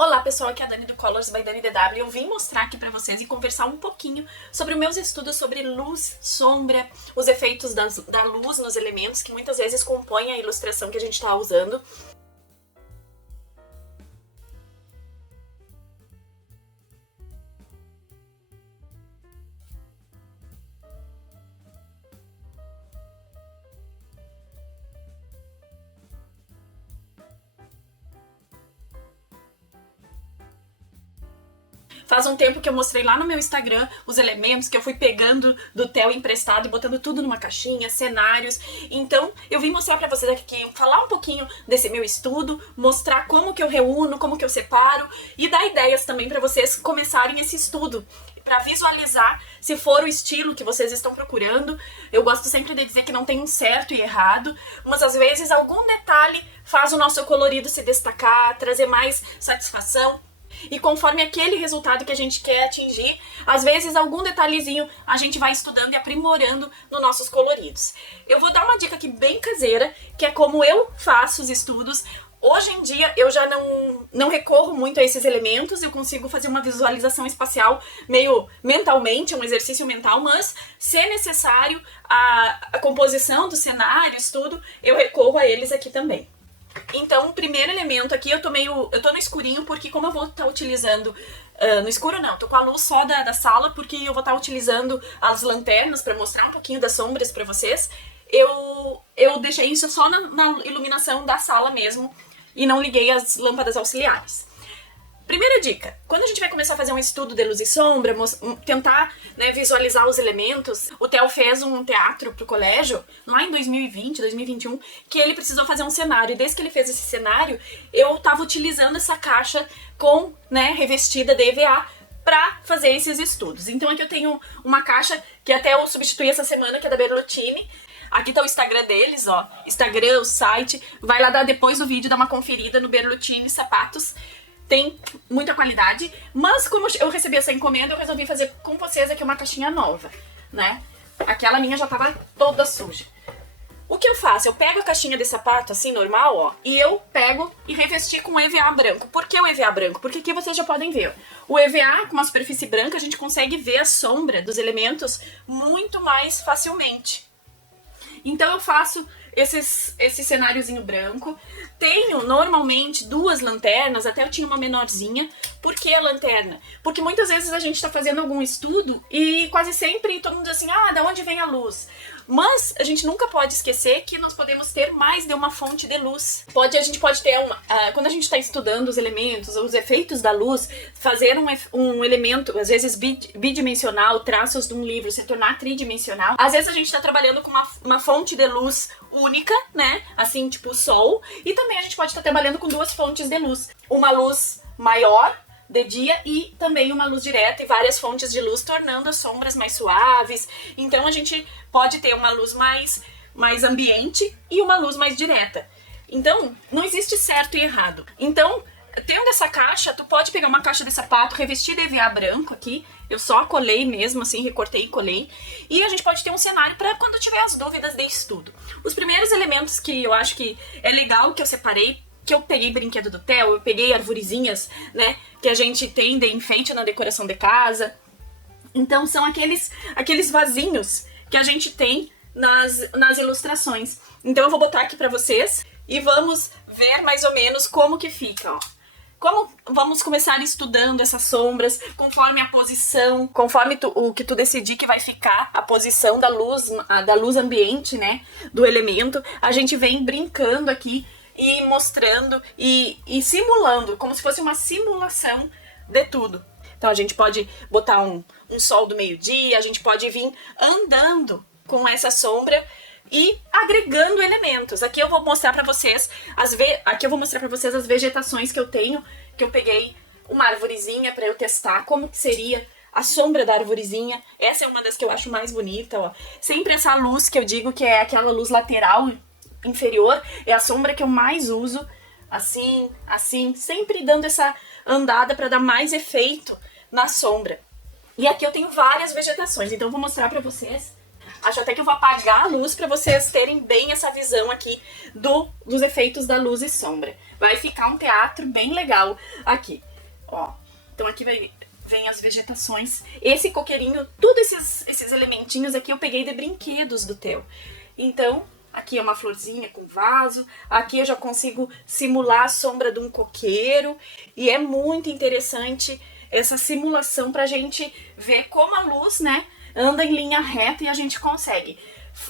Olá pessoal, aqui é a Dani do Colors by Dani DW. Eu vim mostrar aqui pra vocês e conversar um pouquinho sobre os meus estudos sobre luz, sombra, os efeitos da luz nos elementos que muitas vezes compõem a ilustração que a gente está usando. Faz um tempo que eu mostrei lá no meu Instagram os elementos que eu fui pegando do Theo emprestado e botando tudo numa caixinha, cenários. Então, eu vim mostrar pra vocês aqui, falar um pouquinho desse meu estudo, mostrar como que eu reúno, como que eu separo e dar ideias também pra vocês começarem esse estudo, pra visualizar se for o estilo que vocês estão procurando. Eu gosto sempre de dizer que não tem um certo e errado, mas às vezes algum detalhe faz o nosso colorido se destacar, trazer mais satisfação. E conforme aquele resultado que a gente quer atingir, às vezes algum detalhezinho a gente vai estudando e aprimorando nos nossos coloridos. Eu vou dar uma dica aqui bem caseira, que é como eu faço os estudos. Hoje em dia eu já não recorro muito a esses elementos, eu consigo fazer uma visualização espacial meio mentalmente, um exercício mental, mas se necessário a composição dos cenários, tudo, eu recorro a eles aqui também. Então, o primeiro elemento aqui, eu tô no escurinho, porque como eu vou estar utilizando... no escuro não, tô com a luz só da sala, porque eu vou estar utilizando as lanternas para mostrar um pouquinho das sombras para vocês. Eu deixei isso só na iluminação da sala mesmo, e não liguei as lâmpadas auxiliares. Primeira dica, quando a gente vai começar a fazer um estudo de luz e sombra, tentar, né, visualizar os elementos, o Theo fez um teatro pro colégio, lá em 2020, 2021, que ele precisou fazer um cenário, e desde que ele fez esse cenário, eu tava utilizando essa caixa revestida de EVA pra fazer esses estudos. Então aqui eu tenho uma caixa que até eu substituí essa semana, que é da Berluttini. Aqui tá o Instagram deles, ó, Instagram, o site, vai lá depois do vídeo, dar uma conferida no Berluttini Sapatos. Tem muita qualidade, mas como eu recebi essa encomenda, eu resolvi fazer com vocês aqui uma caixinha nova, né? Aquela minha já tava toda suja. O que eu faço? Eu pego a caixinha de sapato, assim, normal, ó, e eu pego e revesti com EVA branco. Por que o EVA branco? Porque aqui vocês já podem ver. O EVA, com uma superfície branca, a gente consegue ver a sombra dos elementos muito mais facilmente. Então eu faço esse cenáriozinho branco. Tenho normalmente duas lanternas, até eu tinha uma menorzinha. Por que a lanterna? Porque muitas vezes a gente tá fazendo algum estudo e quase sempre todo mundo diz assim, ah, da onde vem a luz? Mas a gente nunca pode esquecer que nós podemos ter mais de uma fonte de luz. A gente pode ter quando a gente está estudando os elementos, os efeitos da luz, fazer um elemento, às vezes bidimensional, traços de um livro, se tornar tridimensional. Às vezes a gente está trabalhando com uma fonte de luz única, né? Assim, tipo o sol. E também a gente pode estar trabalhando com duas fontes de luz. Uma luz maior, de dia, e também uma luz direta e várias fontes de luz, tornando as sombras mais suaves. Então a gente pode ter uma luz mais ambiente e uma luz mais direta. Então não existe certo e errado. Então, tendo essa caixa, tu pode pegar uma caixa de sapato revestida de EVA branco aqui. Eu só colei mesmo, assim, recortei e colei. E a gente pode ter um cenário para quando tiver as dúvidas de estudo. Os primeiros elementos que eu acho que é legal que eu separei, que eu peguei brinquedo do Theo, eu peguei arvorezinhas, né, que a gente tem de enfeite na decoração de casa. Então são aqueles vasinhos que a gente tem nas ilustrações. Então eu vou botar aqui pra vocês e vamos ver mais ou menos como que fica, ó. Como vamos começar estudando essas sombras, conforme a posição, conforme o que tu decidir que vai ficar, a posição da luz ambiente, né, do elemento, a gente vem brincando aqui e mostrando e simulando, como se fosse uma simulação de tudo. Então a gente pode botar um sol do meio-dia, a gente pode vir andando com essa sombra e agregando elementos. Aqui eu vou mostrar pra vocês as vegetações que eu tenho, que eu peguei uma arvorezinha pra eu testar como que seria a sombra da arvorezinha. Essa é uma das que eu acho mais bonita, ó. Sempre essa luz que eu digo que é aquela luz lateral inferior, é a sombra que eu mais uso, assim, sempre dando essa andada para dar mais efeito na sombra. E aqui eu tenho várias vegetações, então eu vou mostrar para vocês. Acho até que eu vou apagar a luz para vocês terem bem essa visão aqui dos efeitos da luz e sombra. Vai ficar um teatro bem legal aqui. Ó, então aqui vem as vegetações. Esse coqueirinho, todos esses elementinhos aqui eu peguei de brinquedos do Theo. Então, aqui é uma florzinha com vaso, aqui eu já consigo simular a sombra de um coqueiro, e é muito interessante essa simulação pra gente ver como a luz, né, anda em linha reta e a gente consegue.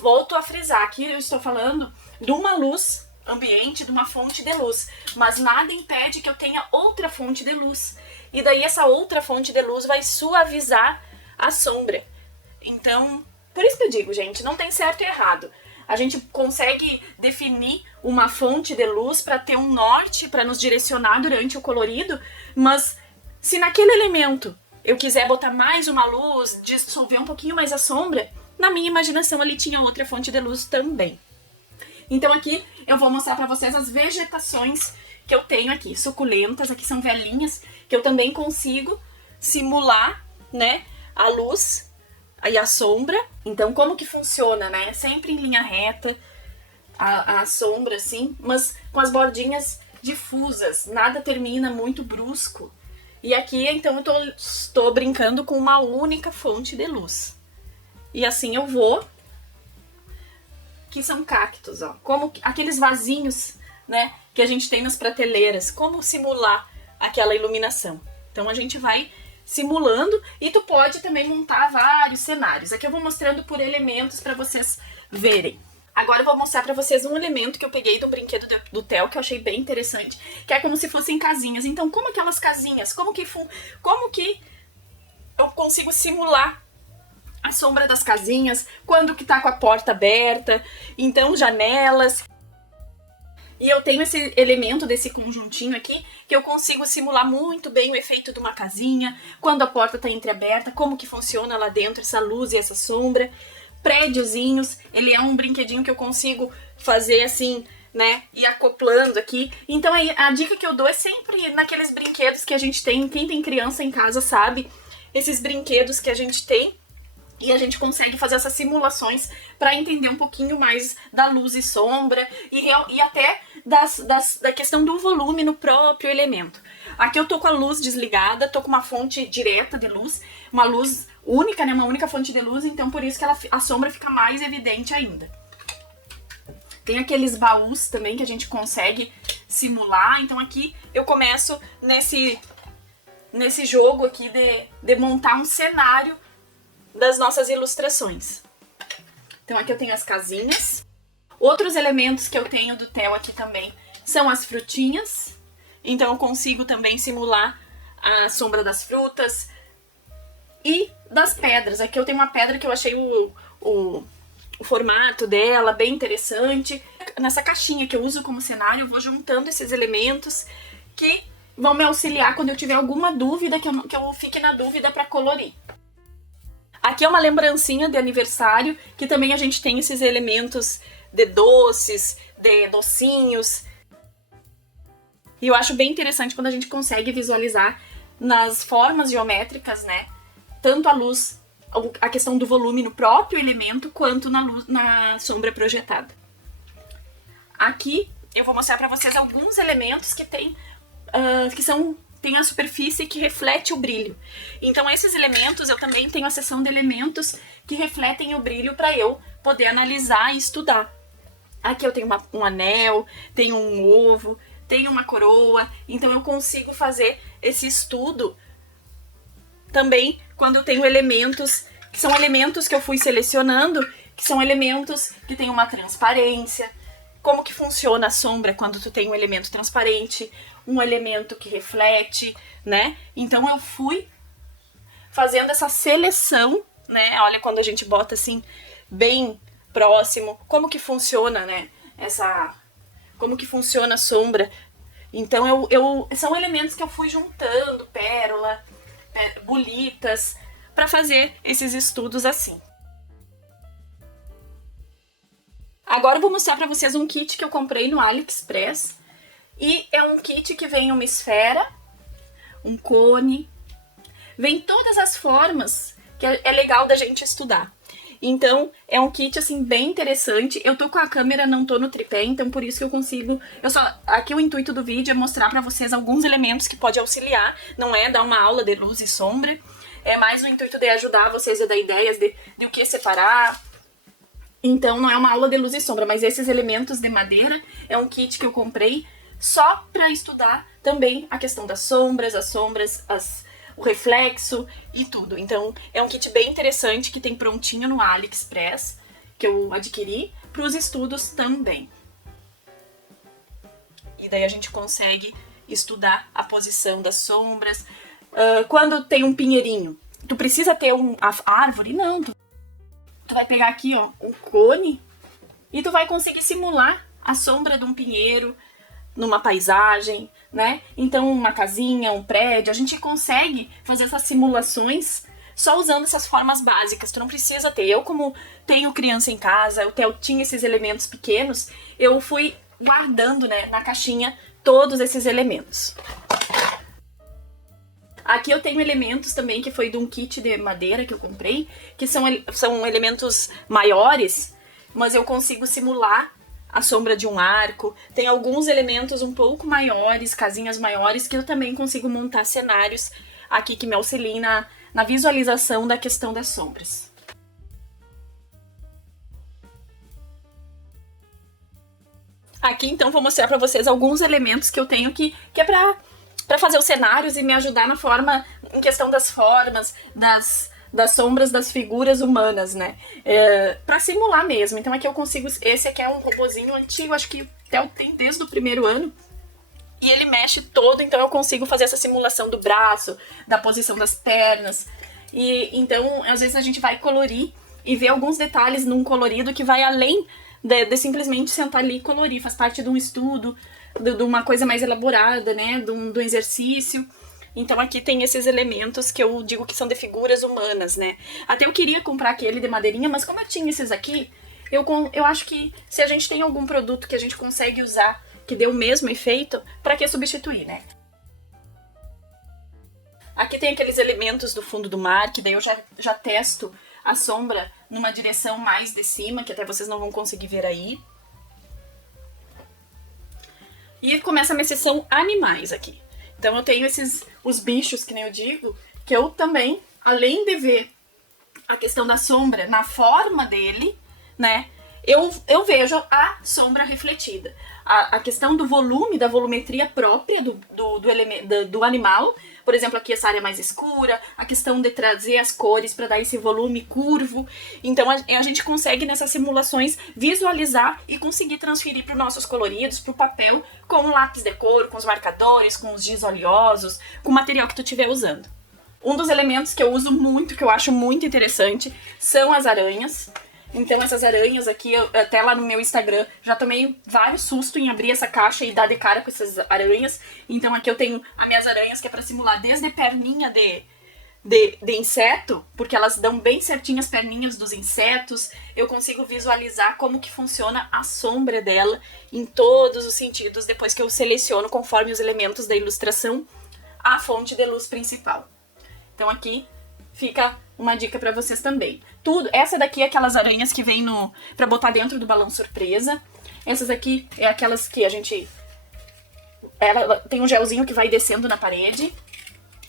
Volto a frisar, aqui eu estou falando de uma luz ambiente, de uma fonte de luz, mas nada impede que eu tenha outra fonte de luz. E daí essa outra fonte de luz vai suavizar a sombra. Então, por isso que eu digo, gente, não tem certo e errado. A gente consegue definir uma fonte de luz para ter um norte, para nos direcionar durante o colorido, mas se naquele elemento eu quiser botar mais uma luz, dissolver um pouquinho mais a sombra, na minha imaginação ali tinha outra fonte de luz também. Então aqui eu vou mostrar para vocês as vegetações que eu tenho aqui, suculentas, aqui são velhinhas, que eu também consigo simular, né, a luz e a sombra. Então como que funciona, né, sempre em linha reta, a sombra assim, mas com as bordinhas difusas, nada termina muito brusco. E aqui então eu estou brincando com uma única fonte de luz. E assim eu vou, que são cactos, ó, como aqueles vasinhos, né, que a gente tem nas prateleiras, como simular aquela iluminação. Então a gente vai simulando e tu pode também montar vários cenários. Aqui eu vou mostrando por elementos para vocês verem. Agora eu vou mostrar para vocês um elemento que eu peguei do brinquedo do Theo, que eu achei bem interessante, que é como se fossem casinhas. Então como aquelas casinhas, como que eu consigo simular a sombra das casinhas, quando que tá com a porta aberta, então janelas. E eu tenho esse elemento desse conjuntinho aqui, que eu consigo simular muito bem o efeito de uma casinha, quando a porta tá entreaberta, como que funciona lá dentro essa luz e essa sombra. Prédiozinhos, ele é um brinquedinho que eu consigo fazer assim, né, e acoplando aqui. Então aí a dica que eu dou é sempre naqueles brinquedos que a gente tem, quem tem criança em casa sabe, esses brinquedos que a gente tem, e a gente consegue fazer essas simulações para entender um pouquinho mais da luz e sombra e até da questão do volume no próprio elemento. Aqui eu tô com a luz desligada, tô com uma fonte direta de luz, uma luz única, né, uma única fonte de luz, então por isso que a sombra fica mais evidente ainda. Tem aqueles baús também que a gente consegue simular, então aqui eu começo nesse jogo aqui de montar um cenário das nossas ilustrações. Então aqui eu tenho as casinhas. Outros elementos que eu tenho do Theo aqui também são as frutinhas. Então eu consigo também simular a sombra das frutas e das pedras. Aqui eu tenho uma pedra que eu achei o formato dela bem interessante. Nessa caixinha que eu uso como cenário, eu vou juntando esses elementos que vão me auxiliar quando eu tiver alguma dúvida, que eu fique na dúvida para colorir. Aqui é uma lembrancinha de aniversário, que também a gente tem esses elementos de doces, de docinhos. E eu acho bem interessante quando a gente consegue visualizar nas formas geométricas, né? Tanto a luz, a questão do volume no próprio elemento, quanto na sombra projetada. Aqui eu vou mostrar para vocês alguns elementos que tem a superfície que reflete o brilho. Então esses elementos, eu também tenho a seção de elementos que refletem o brilho para eu poder analisar e estudar. Aqui eu tenho um anel, tenho um ovo, tenho uma coroa, então eu consigo fazer esse estudo também quando eu tenho elementos, que são elementos que eu fui selecionando, que são elementos que têm uma transparência. Como que funciona a sombra quando tu tem um elemento transparente, um elemento que reflete, né? Então eu fui fazendo essa seleção, né? Olha, quando a gente bota assim bem próximo, como que funciona, né? Como que funciona a sombra. Então são elementos que eu fui juntando, pérola, bolitas, para fazer esses estudos assim. Agora eu vou mostrar para vocês um kit que eu comprei no AliExpress. E é um kit que vem uma esfera, um cone, vem todas as formas que é legal da gente estudar. Então, é um kit, assim, bem interessante. Eu tô com a câmera, não tô no tripé, então por isso que eu consigo... Aqui o intuito do vídeo é mostrar pra vocês alguns elementos que pode auxiliar. Não é dar uma aula de luz e sombra. É mais o intuito de ajudar vocês a dar ideias de o que separar. Então, não é uma aula de luz e sombra, mas esses elementos de madeira é um kit que eu comprei só pra estudar também a questão das sombras, o reflexo e tudo. Então, é um kit bem interessante que tem prontinho no AliExpress, que eu adquiri para os estudos também. E daí a gente consegue estudar a posição das sombras. Quando tem um pinheirinho, tu precisa ter a árvore? Não, tu vai pegar aqui, ó, um cone e tu vai conseguir simular a sombra de um pinheiro numa paisagem, né? Então, uma casinha, um prédio, a gente consegue fazer essas simulações só usando essas formas básicas. Tu não precisa ter. Eu, como tenho criança em casa, o Theo tinha esses elementos pequenos, eu fui guardando, né, na caixinha todos esses elementos. Aqui eu tenho elementos também que foi de um kit de madeira que eu comprei, que são elementos maiores, mas eu consigo simular a sombra de um arco. Tem alguns elementos um pouco maiores, casinhas maiores, que eu também consigo montar cenários aqui que me auxiliem na visualização da questão das sombras. Aqui então vou mostrar para vocês alguns elementos que eu tenho que é para fazer os cenários e me ajudar na forma, em questão das formas, das sombras das figuras humanas, né? Pra simular mesmo. Então aqui eu consigo... Esse aqui é um robozinho antigo, acho que até tem desde o primeiro ano. E ele mexe todo, então eu consigo fazer essa simulação do braço, da posição das pernas. E então, às vezes a gente vai colorir e ver alguns detalhes num colorido que vai além de simplesmente sentar ali e colorir. Faz parte de um estudo, de uma coisa mais elaborada, né? Do exercício. Então aqui tem esses elementos que eu digo que são de figuras humanas, né? Até eu queria comprar aquele de madeirinha, mas como eu tinha esses aqui, eu acho que se a gente tem algum produto que a gente consegue usar, que dê o mesmo efeito, pra que substituir, né? Aqui tem aqueles elementos do fundo do mar, que daí eu já testo a sombra numa direção mais de cima, que até vocês não vão conseguir ver aí. E começa a minha seção animais aqui. Então eu tenho os bichos, que nem eu digo, que eu também, além de ver a questão da sombra na forma dele, né, eu vejo a sombra refletida. A questão do volume, da volumetria própria do animal, por exemplo, aqui essa área mais escura, a questão de trazer as cores para dar esse volume curvo. Então a gente consegue nessas simulações visualizar e conseguir transferir para os nossos coloridos, para o papel, com o lápis de cor, com os marcadores, com os giz oleosos, com o material que tu estiver usando. Um dos elementos que eu uso muito, que eu acho muito interessante, são as aranhas. Então essas aranhas aqui, até lá no meu Instagram, já tomei vários sustos em abrir essa caixa e dar de cara com essas aranhas. Então aqui eu tenho as minhas aranhas, que é pra simular desde perninha de inseto, porque elas dão bem certinho as perninhas dos insetos. Eu consigo visualizar como que funciona a sombra dela em todos os sentidos, depois que eu seleciono, conforme os elementos da ilustração, a fonte de luz principal. Então aqui fica uma dica pra vocês também. Essa daqui é aquelas aranhas que vem pra botar dentro do balão surpresa. Essas aqui é aquelas que a gente... Ela tem um gelzinho que vai descendo na parede.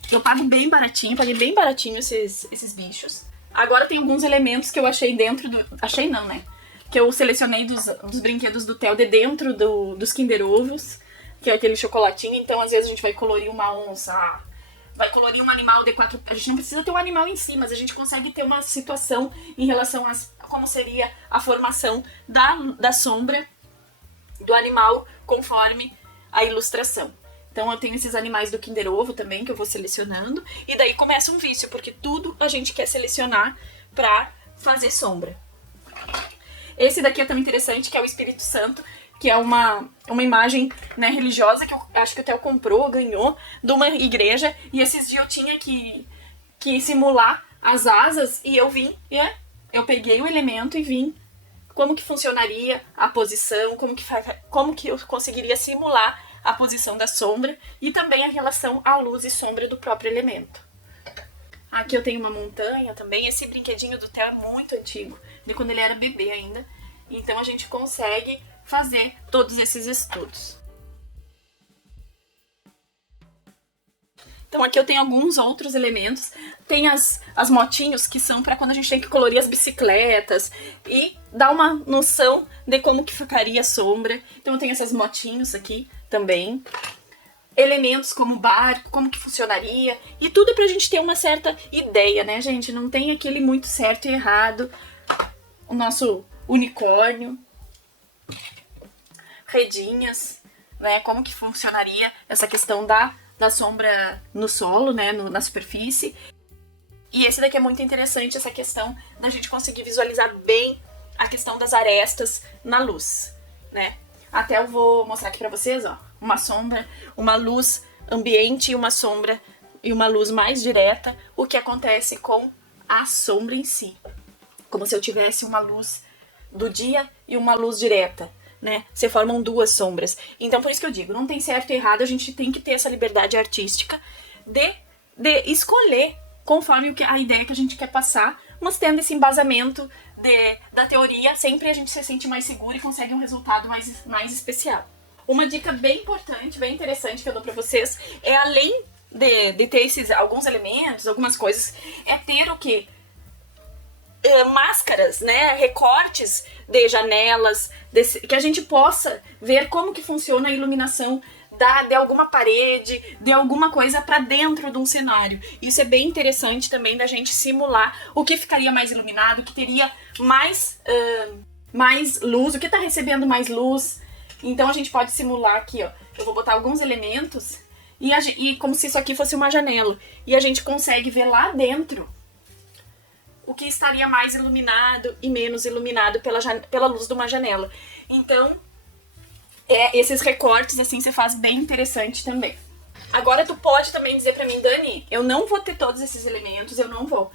Eu pago bem baratinho, paguei bem baratinho esses bichos. Agora tem alguns elementos que eu achei dentro do... Achei não, né? Que eu selecionei dos brinquedos do Theo de dentro dos Kinder Ovos, que é aquele chocolatinho. Então às vezes a gente vai colorir uma onça... Vai colorir um animal de 4... A gente não precisa ter um animal em si, mas a gente consegue ter uma situação em relação a como seria a formação da sombra do animal conforme a ilustração. Então eu tenho esses animais do Kinder Ovo também, que eu vou selecionando. E daí começa um vício, porque tudo a gente quer selecionar pra fazer sombra. Esse daqui é tão interessante, que é o Espírito Santo, que é uma imagem, né, religiosa, que eu acho que o Theo comprou, ganhou, de uma igreja. E esses dias eu tinha que simular as asas, e eu peguei o elemento e vim como que funcionaria a posição, como que eu conseguiria simular a posição da sombra, e também a relação à luz e sombra do próprio elemento. Aqui eu tenho uma montanha também. Esse brinquedinho do Theo é muito antigo, de quando ele era bebê ainda. Então a gente consegue fazer todos esses estudos. Então aqui eu tenho alguns outros elementos. Tem as motinhos, que são para quando a gente tem que colorir as bicicletas e dar uma noção de como que ficaria a sombra. Então eu tenho essas motinhos aqui também. Elementos como barco, como que funcionaria. E tudo pra gente ter uma certa ideia, né, gente? Não tem aquele muito certo e errado. O nosso unicórnio. Redinhas, né? Como que funcionaria essa questão da sombra no solo, né, na superfície. E esse daqui é muito interessante, essa questão da gente conseguir visualizar bem a questão das arestas na luz, né. Até eu vou mostrar aqui pra vocês, ó, uma sombra, uma luz ambiente e uma sombra e uma luz mais direta, o que acontece com a sombra em si. Como se eu tivesse uma luz do dia e uma luz direta, né? Se formam duas sombras. Então, por isso que eu digo, não tem certo e errado, a gente tem que ter essa liberdade artística de escolher conforme a ideia que a gente quer passar, mas tendo esse embasamento da teoria, sempre a gente se sente mais seguro e consegue um resultado mais especial. Uma dica bem importante, bem interessante que eu dou pra vocês é, além de ter alguns elementos, algumas coisas, é ter o quê? Máscaras, né, recortes de janelas, que a gente possa ver como que funciona a iluminação de alguma parede, de alguma coisa para dentro de um cenário. Isso é bem interessante também da gente simular o que ficaria mais iluminado, o que teria mais luz, o que tá recebendo mais luz. Então a gente pode simular aqui, ó, eu vou botar alguns elementos e como se isso aqui fosse uma janela. E a gente consegue ver lá dentro o que estaria mais iluminado e menos iluminado pela luz de uma janela. Então, esses recortes, assim, você faz bem interessante também. Agora, tu pode também dizer pra mim, Dani, eu não vou ter todos esses elementos, eu não vou.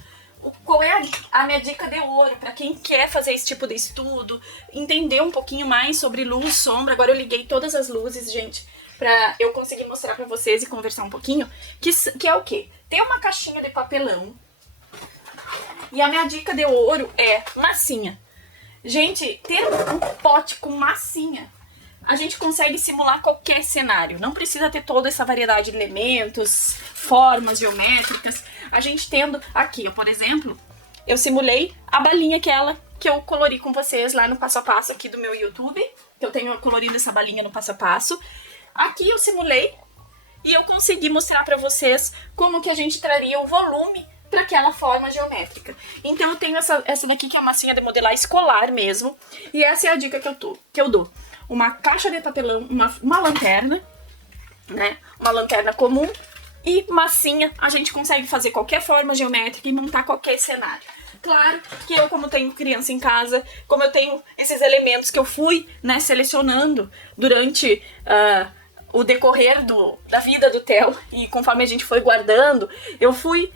Qual é a minha dica de ouro pra quem quer fazer esse tipo de estudo, entender um pouquinho mais sobre luz, sombra? Agora eu liguei todas as luzes, gente, pra eu conseguir mostrar pra vocês e conversar um pouquinho, que é o quê? Tem uma caixinha de papelão. E a minha dica de ouro é massinha. Gente, ter um pote com massinha, a gente consegue simular qualquer cenário. Não precisa ter toda essa variedade de elementos, formas geométricas. A gente tendo aqui, por exemplo, eu simulei a balinha aquela que eu colori com vocês lá no passo a passo aqui do meu YouTube. Que eu tenho colorido essa balinha no passo a passo. Aqui eu simulei e eu consegui mostrar pra vocês como que a gente traria o volume para aquela forma geométrica. Então eu tenho essa daqui que é a massinha de modelar escolar mesmo. E essa é a dica que eu dou. Uma caixa de papelão, uma lanterna, né? Uma lanterna comum e massinha. A gente consegue fazer qualquer forma geométrica e montar qualquer cenário. Claro que eu, como tenho criança em casa, como eu tenho esses elementos que eu fui, né, selecionando durante o decorrer da vida do Theo, e conforme a gente foi guardando, eu fui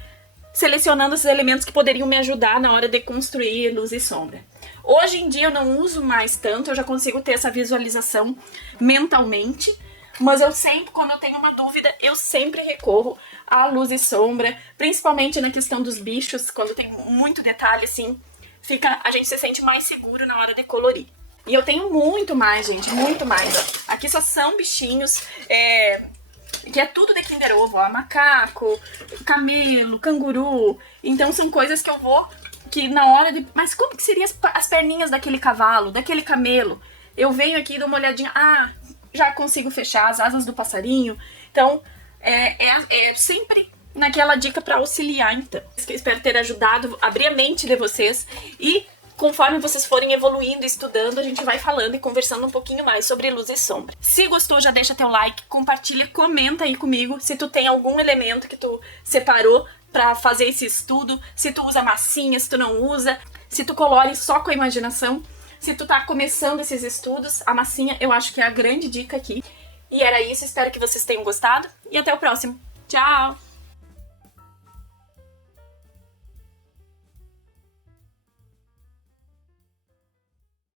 selecionando esses elementos que poderiam me ajudar na hora de construir luz e sombra. Hoje em dia eu não uso mais tanto, eu já consigo ter essa visualização mentalmente, mas eu sempre, quando eu tenho uma dúvida, eu sempre recorro à luz e sombra, principalmente na questão dos bichos, quando tem muito detalhe, assim, a gente se sente mais seguro na hora de colorir. E eu tenho muito mais, gente, muito mais, ó. Aqui só são bichinhos, que é tudo de Kinder Ovo, ó, macaco, camelo, canguru. Então são coisas que eu vou, que na hora de... Mas como que seriam as perninhas daquele cavalo, daquele camelo? Eu venho aqui e dou uma olhadinha, já consigo fechar as asas do passarinho. Então, é sempre naquela dica para auxiliar, então. Espero ter ajudado, abrir a mente de vocês e... Conforme vocês forem evoluindo e estudando, a gente vai falando e conversando um pouquinho mais sobre luz e sombra. Se gostou, já deixa teu like, compartilha, comenta aí comigo se tu tem algum elemento que tu separou pra fazer esse estudo, se tu usa massinha, se tu não usa, se tu colore só com a imaginação, se tu tá começando esses estudos, a massinha eu acho que é a grande dica aqui. E era isso, espero que vocês tenham gostado e até o próximo. Tchau!